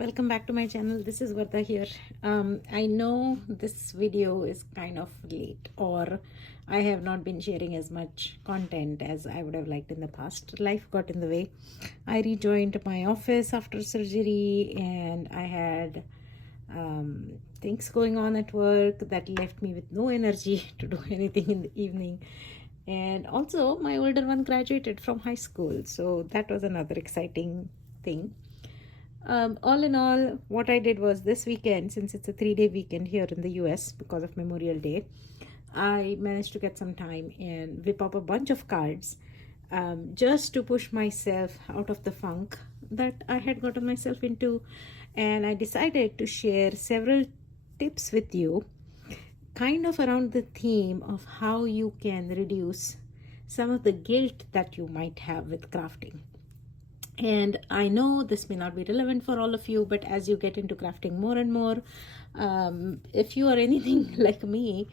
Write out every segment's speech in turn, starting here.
Welcome back to my channel. This is Vardha here. I know this video is kind of late, or I have not been sharing as much content as I would have liked in the past. Life got in the way. I rejoined my office after surgery, and I had things going on at work that left me with no energy to do anything in the evening. And also, my older one graduated from high school, so that was another exciting thing. All in all, what I did was this weekend, since it's a 3-day weekend here in the US because of Memorial Day, I managed to get some time and whip up a bunch of cards just to push myself out of the funk that I had gotten myself into. And I decided to share several tips with you, kind of around the theme of how you can reduce some of the guilt that you might have with crafting. And I know this may not be relevant for all of you, but as you get into crafting more and more, if you are anything like me,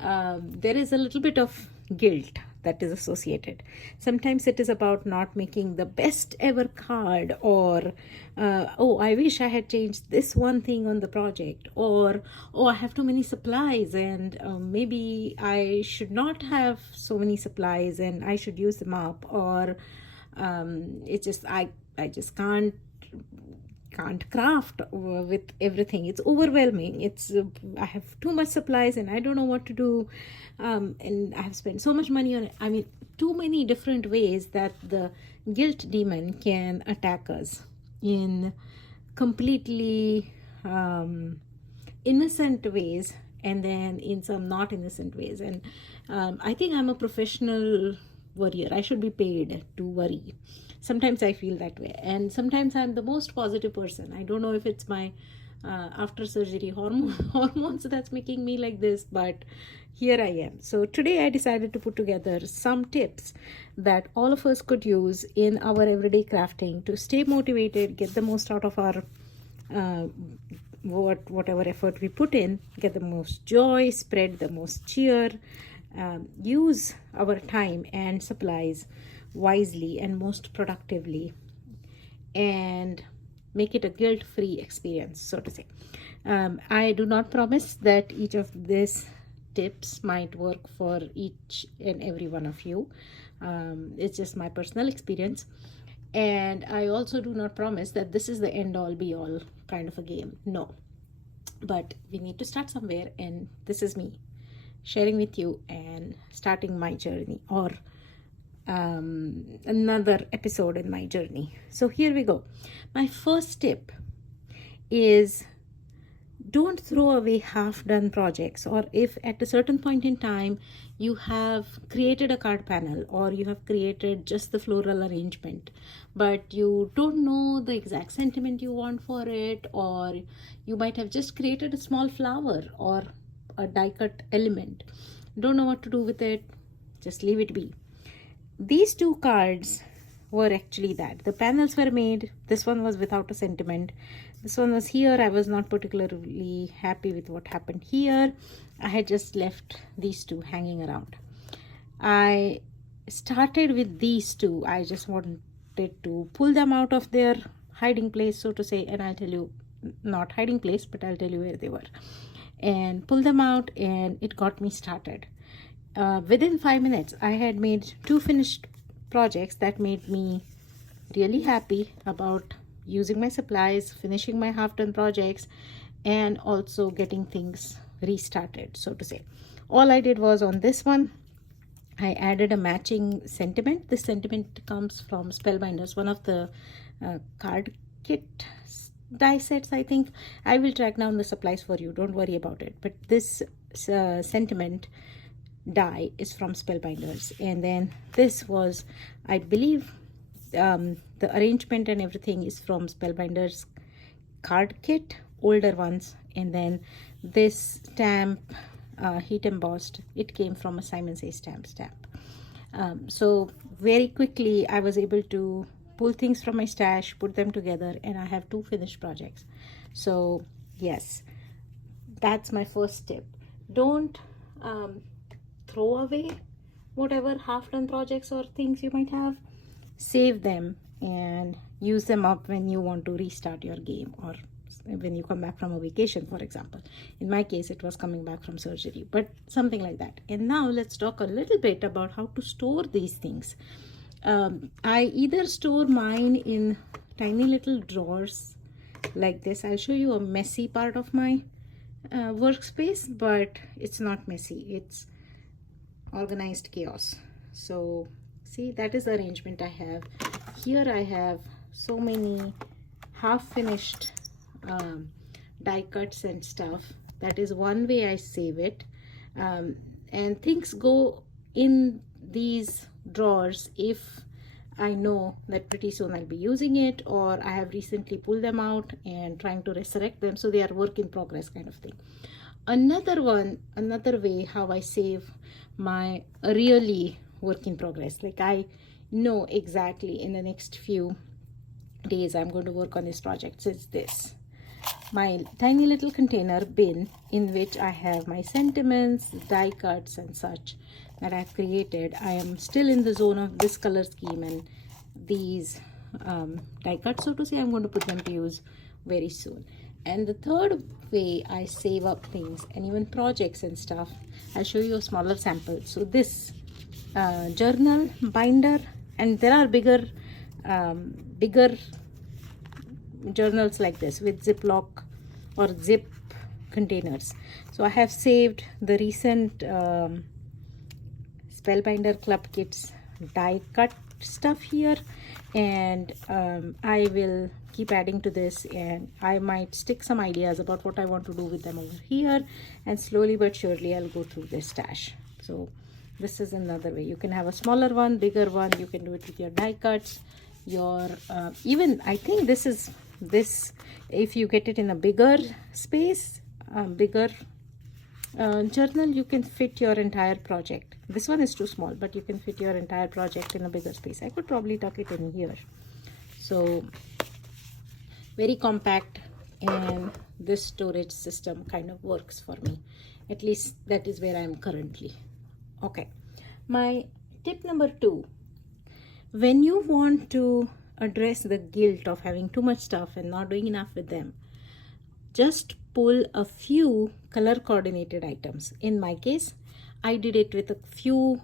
there is a little bit of guilt that is associated. Sometimes it is about not making the best ever card, or oh, I wish I had changed this one thing on the project, or oh, I have too many supplies and maybe I should not have so many supplies and I should use them up, or it's just I just can't craft with everything. It's overwhelming. It's I have too much supplies and I don't know what to do, and I have spent so much money on it. I mean, too many different ways that the guilt demon can attack us in completely innocent ways, and then in some not innocent ways. And I think I'm a professional worrier. I should be paid to worry. Sometimes I feel that way, and sometimes I'm the most positive person. I don't know if it's my after surgery hormones that's making me like this, but here I am. So today I decided to put together some tips that all of us could use in our everyday crafting to stay motivated, get the most out of our whatever effort we put in, get the most joy, spread the most cheer, use our time and supplies wisely and most productively, and make it a guilt-free experience, so to say. I do not promise that each of these tips might work for each and every one of you. It's just my personal experience, and I also do not promise that this is the end-all be-all kind of a game. No, but we need to start somewhere, and this is me sharing with you and starting my journey, or another episode in my journey. So here we go. My first tip is, don't throw away half-done projects, or if at a certain point in time you have created a card panel or you have created just the floral arrangement, but you don't know the exact sentiment you want for it, or you might have just created a small flower or a die cut element, don't know what to do with it, just leave it be. These two cards were actually that. The panels were made. This one was without a sentiment. This one was here. I was not particularly happy with what happened here. I had just left these two hanging around. I started with these two. I just wanted to pull them out of their hiding place, so to say, and I'll tell you, not hiding place, but I'll tell you where they were, and pull them out, and it got me started. Within 5 minutes, I had made 2 finished projects that made me really happy about using my supplies, finishing my half-done projects, and also getting things restarted, so to say. All I did was, on this one, I added a matching sentiment. This sentiment comes from Spellbinders, one of the card kit die sets, I think. I will track down the supplies for you, don't worry about it. But this sentiment die is from Spellbinders, and then this was, I believe, the arrangement and everything is from Spellbinders card kit, older ones, and then this stamp, heat embossed, it came from a Simon Says stamp. So very quickly I was able to pull things from my stash, put them together, and I have 2 finished projects. So yes, that's my first tip. Don't throw away whatever half-done projects or things you might have. Save them and use them up when you want to restart your game, or when you come back from a vacation, for example. In my case, it was coming back from surgery, but something like that. And now let's talk a little bit about how to store these things. I either store mine in tiny little drawers like this. I'll show you a messy part of my workspace, but it's not messy, it's organized chaos. So see, that is the arrangement I have. Here I have so many half-finished die cuts and stuff. That is one way I save it. And things go in these drawers if I know that pretty soon I'll be using it, or I have recently pulled them out and trying to resurrect them, so they are work in progress kind of thing. Another way how I save my really work in progress, like I know exactly in the next few days I'm going to work on this project, so it's this, my tiny little container bin in which I have my sentiments, die cuts and such that I've created. I am still in the zone of this color scheme, and these die cuts, so to say, I'm going to put them to use very soon. And the third way I save up things and even projects and stuff, I'll show you a smaller sample. So this journal binder, and there are bigger journals like this with Ziploc or zip containers. So I have saved the recent Spellbinder Club Kits die cut stuff here, and I will keep adding to this, and I might stick some ideas about what I want to do with them over here, and slowly but surely I'll go through this stash. So this is another way. You can have a smaller one, bigger one. You can do it with your die cuts, your even I think this if you get it in a bigger space, bigger journal, you can fit your entire project. This one is too small, but you can fit your entire project in a bigger space. I could probably tuck it in here. So very compact, and this storage system kind of works for me. At least that is where I am currently. Okay, my tip number 2, when you want to address the guilt of having too much stuff and not doing enough with them, just pull a few color coordinated items. In my case, I did it with a few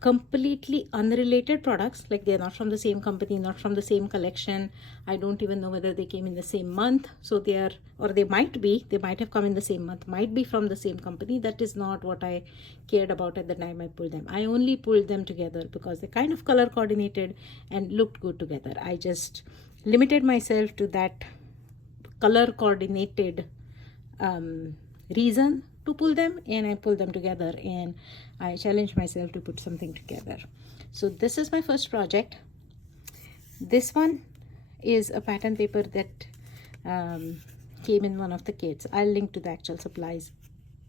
completely unrelated products, like they're not from the same company, not from the same collection. I don't even know whether they came in the same month. So they are, or they might have come in the same month, might be from the same company. That is not what I cared about at the time I pulled them. I only pulled them together because they kind of color coordinated and looked good together. I just limited myself to that color coordinated reason to pull them, and I pull them together, and I challenge myself to put something together. So this is my first project. This one is a pattern paper that came in one of the kits. I'll link to the actual supplies,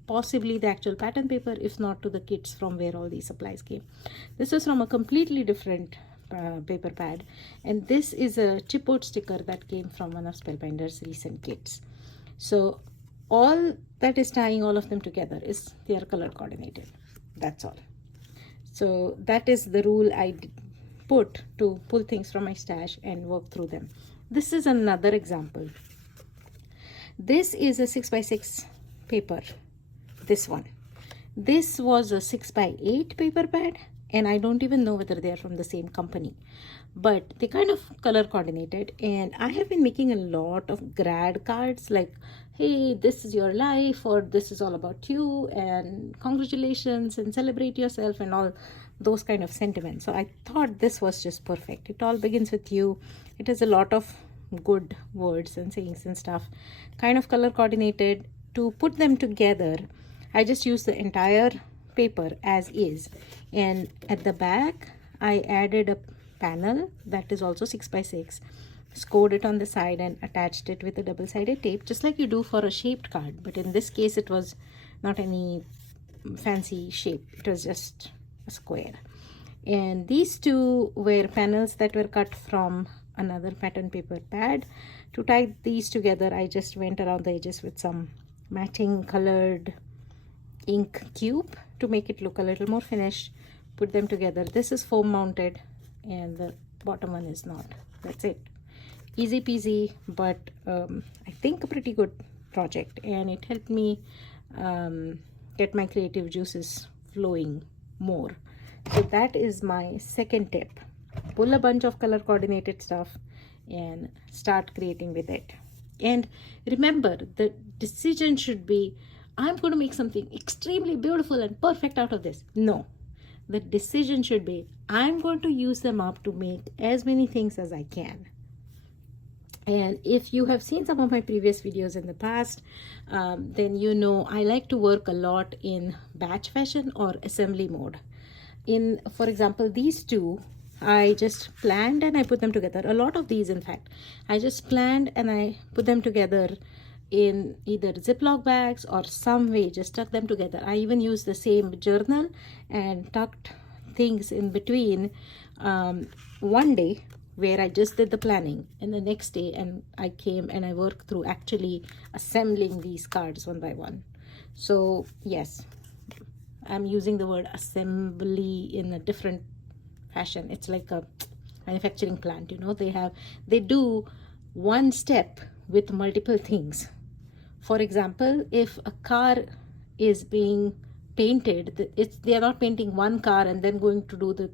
possibly the actual pattern paper, if not to the kits from where all these supplies came. This was from a completely different paper pad, and this is a chipboard sticker that came from one of Spellbinder's recent kits. So all that is tying all of them together is they are color coordinated. That's all. So that is the rule I put to pull things from my stash and work through them. This is another example. This is a 6x6 paper. This one. This was a 6x8 paper pad, and I don't even know whether they are from the same company, but they kind of color coordinated. And I have been making a lot of grad cards like, hey, this is your life, or this is all about you, and congratulations, and celebrate yourself, and all those kind of sentiments. So I thought this was just perfect. It all begins with you. It has a lot of good words and sayings and stuff, kind of color coordinated. To put them together, I just used the entire paper as is, and at the back I added a panel that is also 6x6, scored it on the side and attached it with a double-sided tape, just like you do for a shaped card. But in this case, it was not any fancy shape, it was just a square. And these two were panels that were cut from another pattern paper pad. To tie these together, I just went around the edges with some matching colored ink cube to make it look a little more finished. Put them together. This is foam mounted and the bottom one is not. That's it. easy peasy, but I think a pretty good project, and it helped me get my creative juices flowing more. So that is my second tip. Pull a bunch of color coordinated stuff and start creating with it. And remember, the decision should be, I'm going to make something extremely beautiful and perfect out of this. No, the decision should be, I'm going to use them up to make as many things as I can. And if you have seen some of my previous videos in the past, then you know I like to work a lot in batch fashion or assembly mode. In, for example, these two, I just planned and I put them together. A lot of these, in fact, I just planned and I put them together in either Ziploc bags or some way, just stuck them together. I even used the same journal and tucked things in between. One day where I just did the planning, and the next day and I came and I worked through actually assembling these cards one by one. So yes, I'm using the word assembly in a different fashion. It's like a manufacturing plant, you know, they do one step with multiple things. For example, if a car is being painted, they are not painting one car and then going to do the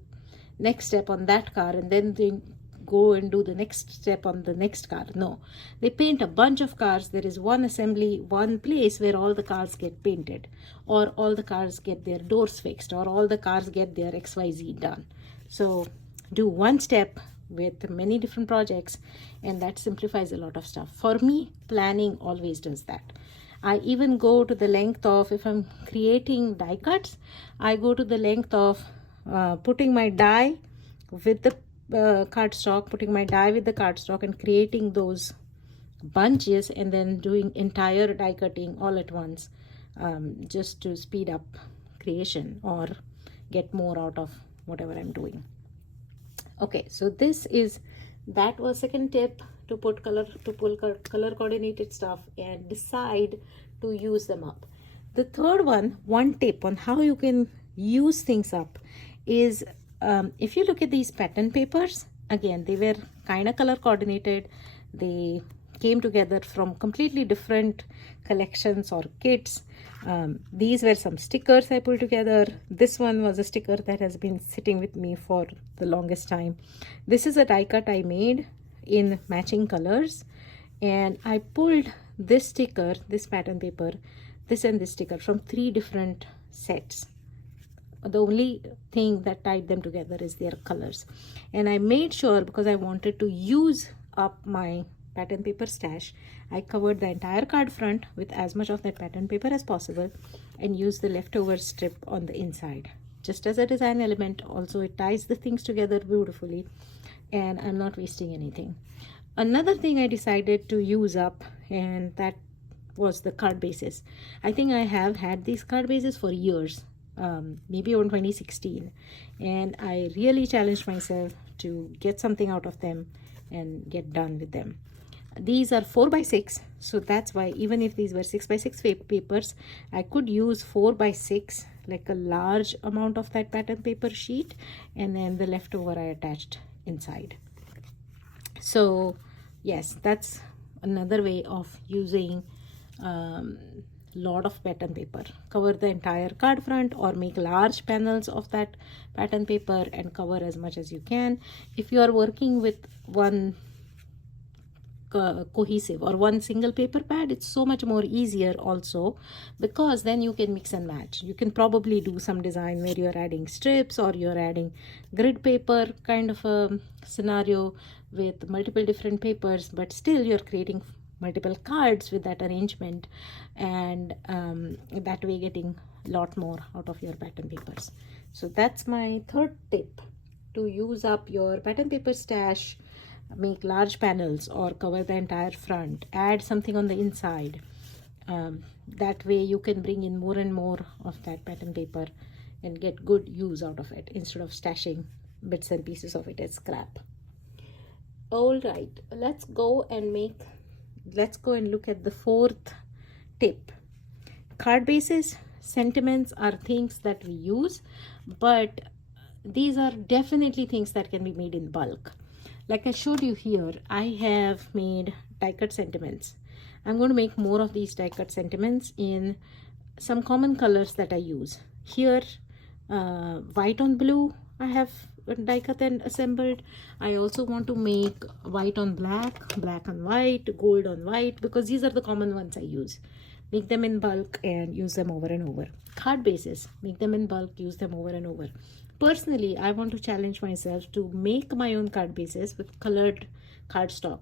next step on that car and then they go and do the next step on the next car. No, they paint a bunch of cars. There is one assembly, one place where all the cars get painted, or all the cars get their doors fixed, or all the cars get their XYZ done. So do one step with many different projects, and that simplifies a lot of stuff. For me, planning always does that. I even go to the length of, if I'm creating die cuts, I go to the length of putting my die with the cardstock, putting my die with the cardstock and creating those bunches, and then doing entire die cutting all at once, just to speed up creation or get more out of whatever I'm doing. Okay, so that was second tip, to pull color coordinated stuff and decide to use them up. The third one tip on how you can use things up is, if you look at these pattern papers, again, they were kind of color coordinated. They came together from completely different collections or kits. These were some stickers I pulled together. This one was a sticker that has been sitting with me for the longest time. This is a die cut I made in matching colors, and I pulled this sticker, this pattern paper, this and this sticker from 3 different sets. The only thing that tied them together is their colors. And I made sure, because I wanted to use up my pattern paper stash, I covered the entire card front with as much of that pattern paper as possible and used the leftover strip on the inside. Just as a design element, also it ties the things together beautifully, and I'm not wasting anything. Another thing I decided to use up, and that was the card bases. I think I have had these card bases for years. Maybe around 2016, and I really challenged myself to get something out of them and get done with them. These are 4x6, so that's why even if these were 6x6 papers, I could use 4x6, like a large amount of that pattern paper sheet, and then the leftover I attached inside. So yes, that's another way of using lot of pattern paper. Cover the entire card front or make large panels of that pattern paper and cover as much as you can. If you are working with one cohesive or one single paper pad, it's so much more easier also, because then you can mix and match. You can probably do some design where you're adding strips or you're adding grid paper kind of a scenario with multiple different papers, but still you're creating multiple cards with that arrangement, and that way getting a lot more out of your pattern papers. So that's my third tip, to use up your pattern paper stash, make large panels or cover the entire front, add something on the inside. That way you can bring in more and more of that pattern paper and get good use out of it, instead of stashing bits and pieces of it as scrap. All right, let's go and look at the fourth tip. Card bases, sentiments are things that we use, but these are definitely things that can be made in bulk. like I showed you here, I have made die cut sentiments. I'm going to make more of these die cut sentiments in some common colors that I use. Here, white on blue, I have die cut and assembled. I also want to make white on black, black on white, gold on white, because these are the common ones I use. Make them in bulk and use them over and over. Card bases, make them in bulk, use them over and over. Personally, I want to challenge myself to make my own card bases with colored cardstock.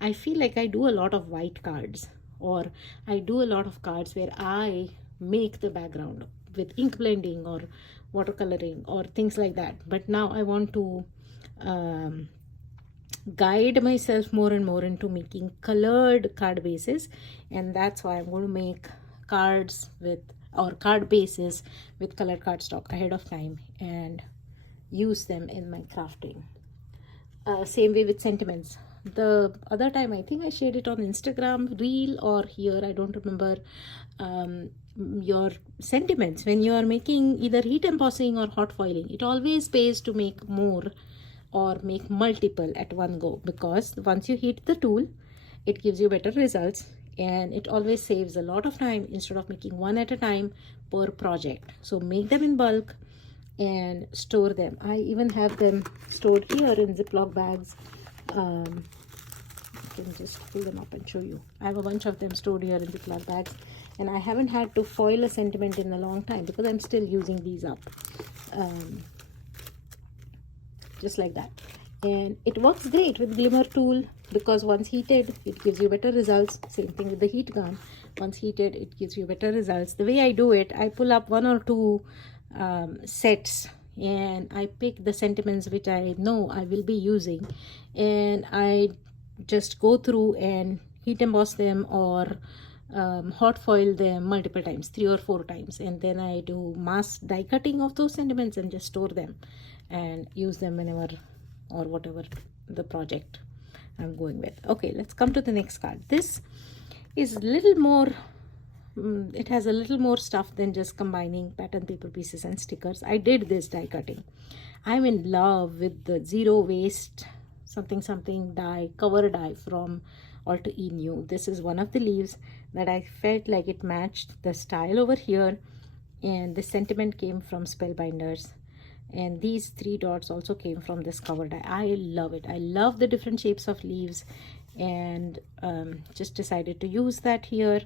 I feel like I do a lot of white cards, or I do a lot of cards where I make the background with ink blending or watercoloring or things like that. But now I want to guide myself more and more into making colored card bases, and that's why I'm going to make cards with, or card bases with colored cardstock ahead of time and use them in my crafting. Same way with sentiments. The other time, I think I shared it on Instagram reel or here, I don't remember. Your sentiments, when you are making either heat embossing or hot foiling, it always pays to make more or make multiple at one go, because once you heat the tool, it gives you better results, and it always saves a lot of time instead of making one at a time per project. So make them in bulk and store them. I even have them stored here in Ziploc bags. I can just pull them up and show you. I have a bunch of them stored here in Ziploc bags, and I haven't had to foil a sentiment in a long time because I'm still using these up. Just like that. And it works great with Glimmer tool, because once heated, it gives you better results. Same thing with the heat gun. Once heated, it gives you better results. The way I do it, I pull up one or two sets, and I pick the sentiments which I know I will be using, and I just go through and heat emboss them or hot foil them multiple times, 3 or 4 times, and then I do mass die cutting of those sentiments and just store them and use them whenever or whatever the project I'm going with. Okay, let's come to the next card. This is a little more, it has a little more stuff than just combining pattern paper pieces and stickers. I did this die cutting. I'm in love with the zero waste something something die, cover die from Alter Enu. This is one of the leaves that I felt like it matched the style over here, and the sentiment came from Spellbinders, and these 3 dots also came from this cover die. I love it. I love the different shapes of leaves, and just decided to use that here.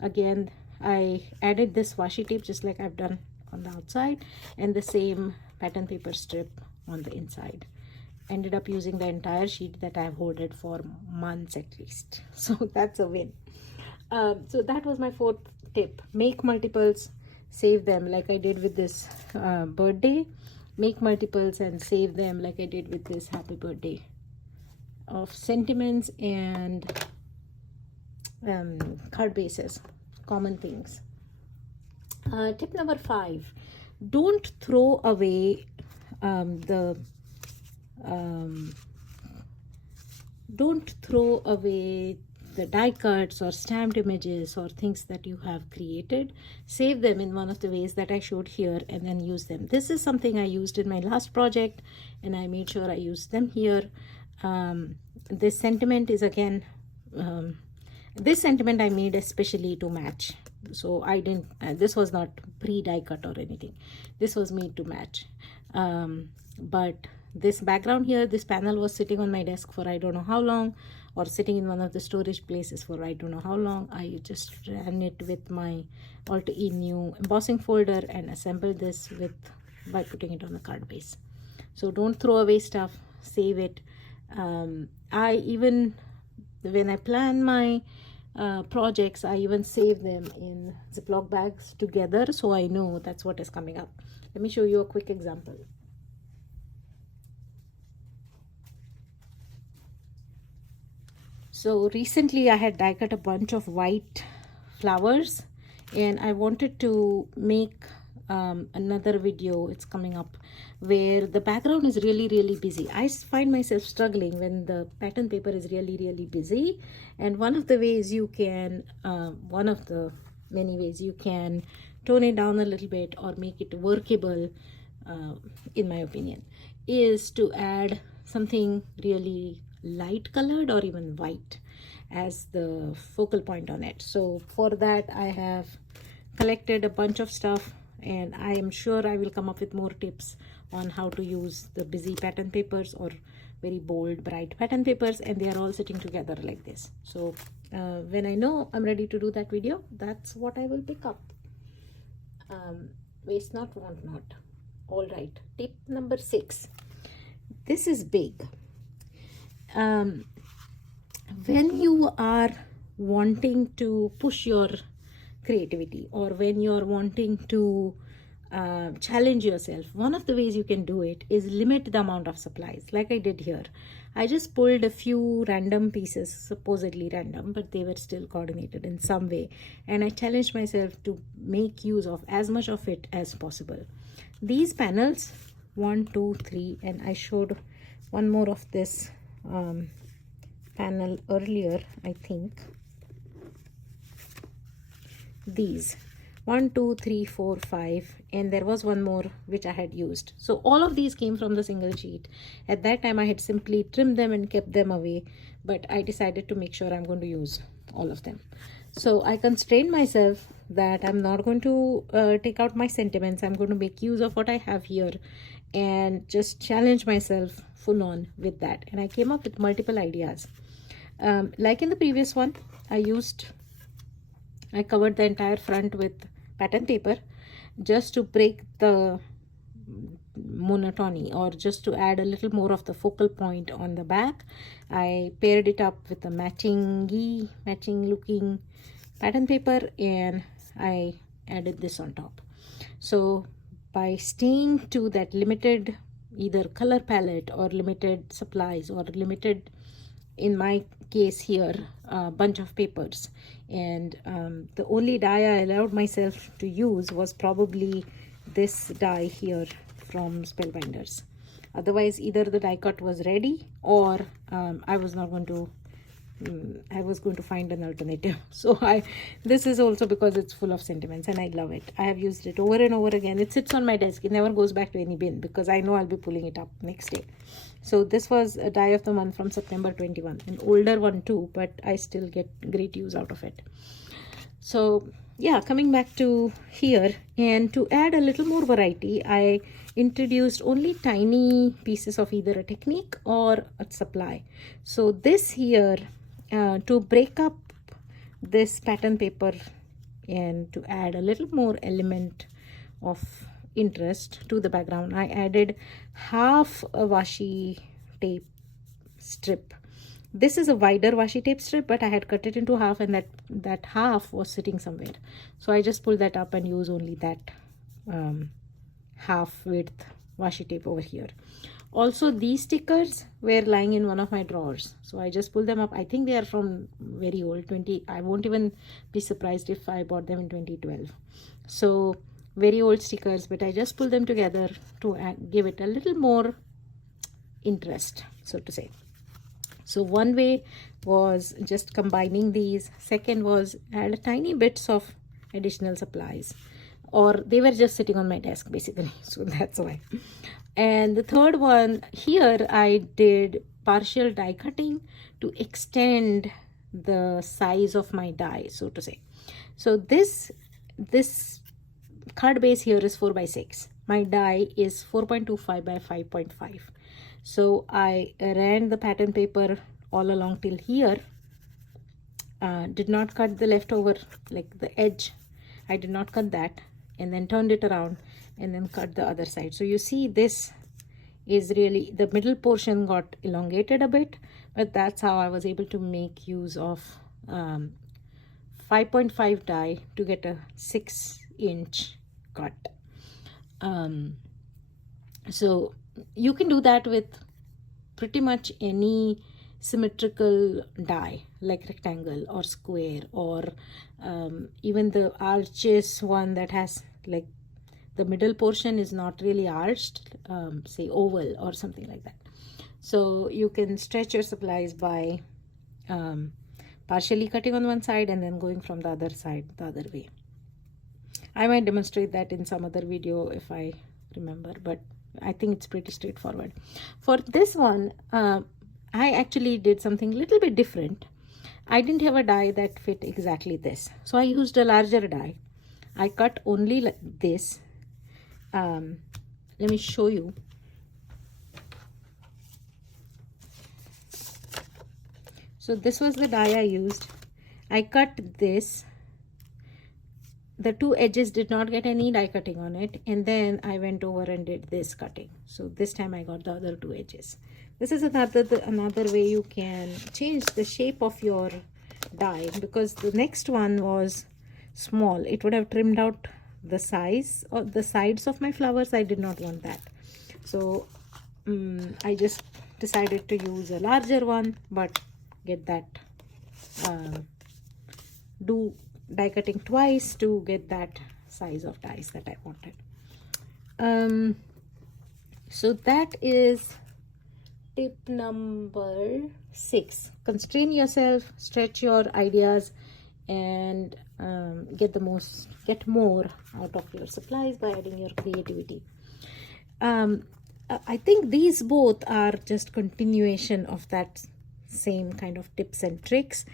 Again, I added this washi tape just like I've done on the outside, and the same pattern paper strip on the inside. Ended up using the entire sheet that I've hoarded for months at least. So that's a win. So that was my 4th tip. Make multiples, save them like I did with this birthday. Make multiples and save them like I did with this happy birthday of sentiments and card bases, common things. Tip number 5, don't throw away don't throw away the die cuts or stamped images or things that you have created. Save them in one of the ways that I showed here and then use them. This is something I used in my last project, and I made sure I used them here. This sentiment is again, this sentiment I made especially to match. So I didn't, this was not pre-die cut or anything. This was made to match. But this background here, this panel was sitting on my desk for I don't know how long, or sitting in one of the storage places for I don't know how long. I just ran it with my Alter Enu embossing folder and assembled this by putting it on a card base. So don't throw away stuff, save it. I even, when I plan my projects, I even save them in Ziploc bags together, so I know that's what is coming up. Let me show you a quick example. So recently I had die cut a bunch of white flowers, and I wanted to make another video, it's coming up, where the background is really busy. I find myself struggling when the pattern paper is really busy, and one of the ways you can, one of the many ways you can tone it down a little bit or make it workable, in my opinion, is to add something really light colored or even white as the focal point on it. So for that I have collected a bunch of stuff, and I am sure I will come up with more tips on how to use the busy pattern papers or very bold bright pattern papers, and they are all sitting together like this. So when I know I'm ready to do that video, that's what I will pick up. Waste not, want not. All right, tip number 6. This is big. When you are wanting to push your creativity, or when you are wanting to challenge yourself, one of the ways you can do it is limit the amount of supplies, like I did here. I just pulled a few random pieces, supposedly random, but they were still coordinated in some way, and I challenged myself to make use of as much of it as possible. These panels, 1, 2, 3, and I showed one more of this panel earlier, I think. These 1, 2, 3, 4, 5, and there was one more which I had used. So all of these came from the single sheet. At that time I had simply trimmed them and kept them away, but I decided to make sure I'm going to use all of them. So I constrained myself that I'm not going to take out my sentiments. I'm going to make use of what I have here and just challenge myself full on with that. And I came up with multiple ideas. Like in the previous one, I covered the entire front with pattern paper just to break the monotony, or just to add a little more of the focal point on the back. I paired it up with a matching looking pattern paper, and I added this on top. So by staying to that limited either color palette or limited supplies, or limited, in my case here, a bunch of papers, and the only die I allowed myself to use was probably this die here from Spellbinders. Otherwise, either the die cut was ready, or I was going to find an alternative. So this is also because it's full of sentiments and I love it. I have used it over and over again. It sits on my desk. It never goes back to any bin because I know I'll be pulling it up next day. So this was a die of the month from September 21, an older one too, but I still get great use out of it. So yeah, coming back to here, and to add a little more variety, I introduced only tiny pieces of either a technique or a supply. So this here, to break up this pattern paper and to add a little more element of interest to the background, I added half a washi tape strip. This is a wider washi tape strip, but I had cut it into half, and that half was sitting somewhere. So I just pulled that up and use only that half width washi tape over here. Also, these stickers were lying in one of my drawers, so I just pulled them up. I think they are from very old, I won't even be surprised if I bought them in 2012. So very old stickers, but I just pulled them together to give it a little more interest, so to say. So one way was just combining these. Second was add tiny bits of additional supplies, or they were just sitting on my desk basically, so that's why. And the third one here, I did partial die cutting to extend the size of my die, so to say. So this card base here is 4x6. My die is 4.25 by 5.5. So I ran the pattern paper all along till here. Did not cut the leftover, like the edge. I did not cut that, and then turned it around and then cut the other side. So you see, this is really, the middle portion got elongated a bit, but that's how I was able to make use of 5.5 die to get a 6-inch cut. So you can do that with pretty much any symmetrical die, like rectangle or square, or even the arches one that has, like, the middle portion is not really arched, say oval or something like that. So you can stretch your supplies by partially cutting on one side and then going from the other side the other way. I might demonstrate that in some other video if I remember, but I think it's pretty straightforward. For this one, I actually did something a little bit different. I didn't have a die that fit exactly this, so I used a larger die. I cut only like this. Let me show you. So this was the die I used. I cut this. The two edges did not get any die cutting on it, and then I went over and did this cutting. So this time I got the other two edges. This is another way you can change the shape of your die, because the next one was small. It would have trimmed out the size or the sides of my flowers. I did not want that, so I just decided to use a larger one, but get that do die cutting twice to get that size of dies that I wanted. So that is tip number 6. Constrain yourself, stretch your ideas, and get more out of your supplies by adding your creativity. I think these both are just continuation of that same kind of tips and tricks,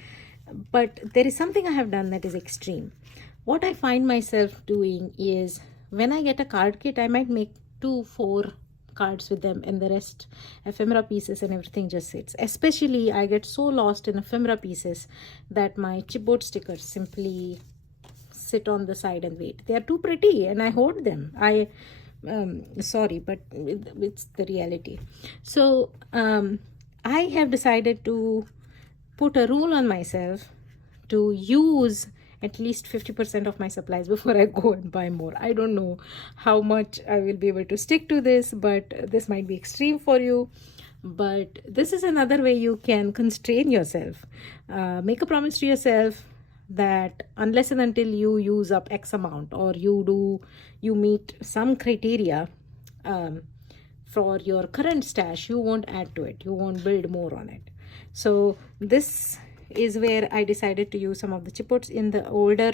but there is something I have done that is extreme. What I find myself doing is, when I get a card kit, I might make 2-4 cards with them, and the rest ephemera pieces and everything just sits. Especially I get so lost in ephemera pieces that my chipboard stickers simply sit on the side and wait. They are too pretty and I hoard them. Sorry, but it's the reality. So I have decided to put a rule on myself to use at least 50% of my supplies before I go and buy more. I don't know how much I will be able to stick to this, but this might be extreme for you. But this is another way you can constrain yourself. Make a promise to yourself that unless and until you use up X amount, or you meet some criteria for your current stash, you won't add to it. You won't build more on it. So this is where I decided to use some of the chipboards in the older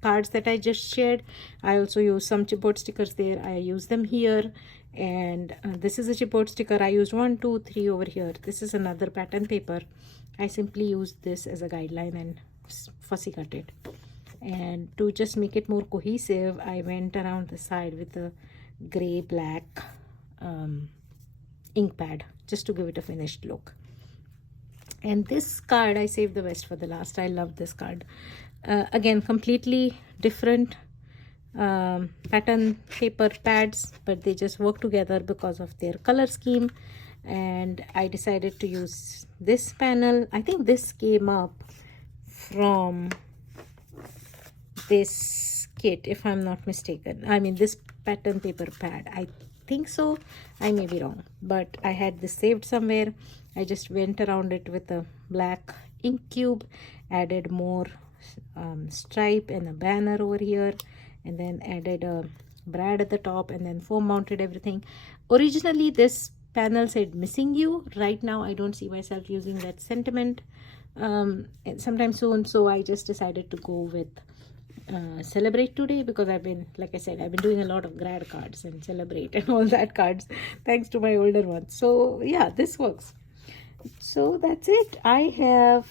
cards that I just shared. I also use some chipboard stickers there. I use them here, and this is a chipboard sticker. I used 1, 2, 3 over here. This is another pattern paper. I simply used this as a guideline and fussy cut it. And to just make it more cohesive, I went around the side with a gray black ink pad just to give it a finished look. And this card I saved the best for the last. I love this card. Again, completely different pattern paper pads, but they just work together because of their color scheme. And I decided to use this panel. I think this came up from this kit, if I'm not mistaken. I mean, this pattern paper pad, I think so. I may be wrong, but I had this saved somewhere. I just went around it with a black ink cube, added more stripe and a banner over here, and then added a brad at the top, and then foam mounted everything. Originally this panel said missing you. Right now I don't see myself using that sentiment sometime soon, so I just decided to go with celebrate today, because I've been, like I said, I've been doing a lot of grad cards and celebrate and all that cards thanks to my older ones. So yeah, this works. So that's it. I have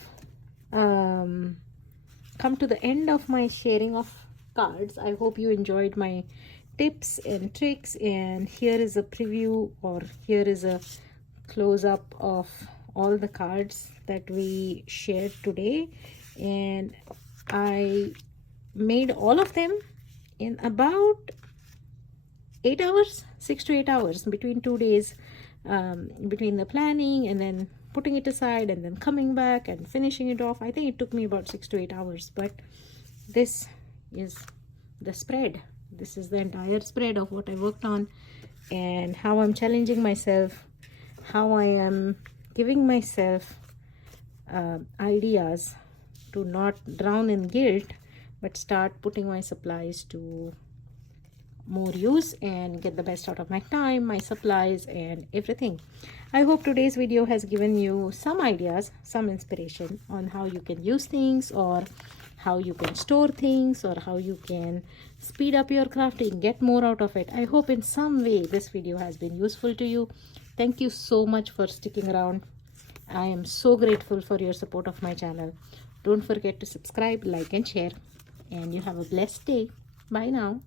come to the end of my sharing of cards. I hope you enjoyed my tips and tricks, and here is a preview, or here is a close-up of all the cards that we shared today. And I made all of them in about 8 hours, 6 to 8 hours, between 2 days, between the planning and then putting it aside and then coming back and finishing it off. I think it took me about 6 to 8 hours, but this is the spread. This is the entire spread of what I worked on, and how I'm challenging myself, how I am giving myself ideas to not drown in guilt, but start putting my supplies to more use and get the best out of my time, my supplies, and everything. I hope today's video has given you some ideas, some inspiration on how you can use things, or how you can store things or how you can speed up your crafting, get more out of it. I hope in some way this video has been useful to you. Thank you so much for sticking around. I am so grateful for your support of my channel. Don't forget to subscribe, like and share, and you have a blessed day. Bye now.